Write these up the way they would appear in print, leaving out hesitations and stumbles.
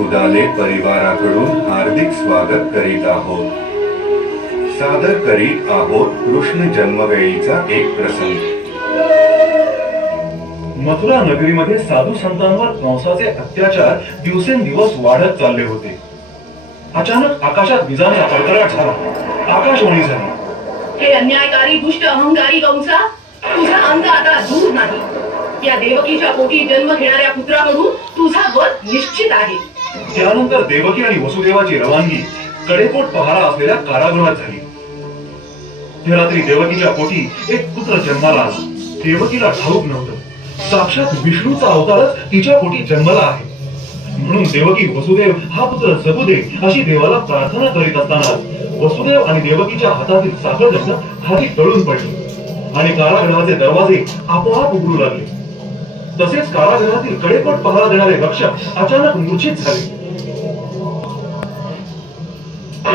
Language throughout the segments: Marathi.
उदाले परिवाराकडून हार्दिक स्वागत करीत आहोत. सादर करीत आहोत कृष्ण जन्मवेळीचा एक प्रसंग. मथुरा नगरीमध्ये साधू संतांवर कंसाचे अत्याचार दिवसेंदिवस वाढत चालले होते. अचानक आकाशात विजांचा कडकडाट झाला. आकाशवाणी झाली, हे अन्यायकारी दुष्ट अहंकारी कंसा, तुझा अंत आता दूर नाही. या देवकीच्या पोटी जन्म घेणाऱ्या पुत्राकडून तुझा वध निश्चित आहे. त्यानंतर देवकी आणि वसुदेवाची रवानगी कडेकोट पहारा असलेल्या कारागृहात झाली. त्या रात्री देवकीच्या पोटी एक पुत्र जन्माला आला. देवकीला ठाऊक नव्हतं, साक्षात विष्णूचा अवतारच तिच्या पोटी जन्माला आहे. म्हणून देवकी वसुदेव हा पुत्र जगू दे अशी देवाला प्रार्थना करीत असताना वसुदेव आणि देवकीच्या हातातील साखळदंड खाली गळून पडले आणि कारागृहाचे दरवाजे आपोआप उघडू लागले. तसेच कारागृहातील कडेकोट पहारा देणारे रक्षक अचानक मूर्छित झाले.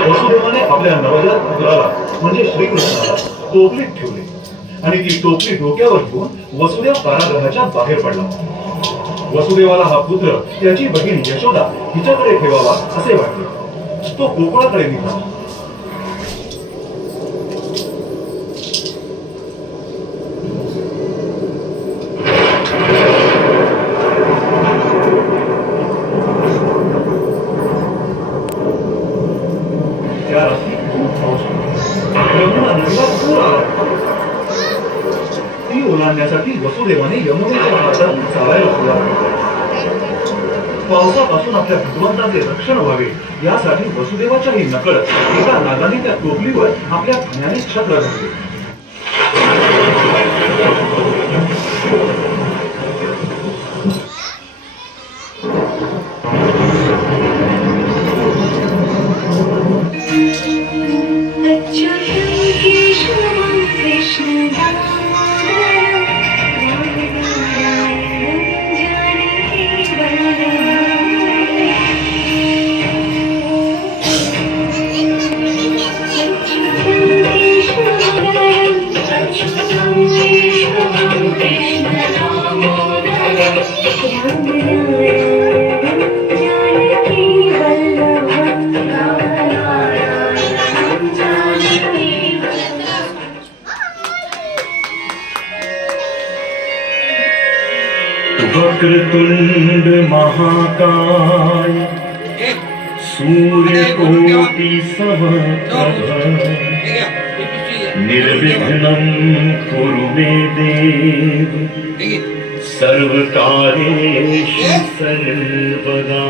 वसुदेवाने आपल्या नवजात पुत्राला म्हणजे श्रीकृष्णाला टोपलीत ठेवले आणि ती टोपली डोक्यावर घेऊन वसुदेव कारागृहाच्या बाहेर पडला. वसुदेवाला हा पुत्र त्याची बहीण यशोदा हिच्याकडे ठेवावा असे वाटले. तो गोकुळाकडे निघाला. त्या रात्री खूप पाऊस पडला. यमुना नदीला पूर आला. ती ओलांडण्यासाठी वसुदेवाने यमुनेच्या हातात चालायला सुरुवात केली. पावसापासून आपल्या भगवंताचे रक्षण व्हावे यासाठी वसुदेवाच्याही नकळत एका नागाने त्या टोपलीवर आपल्या फण्याने छत्र घातले. वक्रतुंड महाकाय सूर्यकोटि समप्रभ निर्विघ्नं कुरु मे देव सर्वकार्येषु सर्वदा.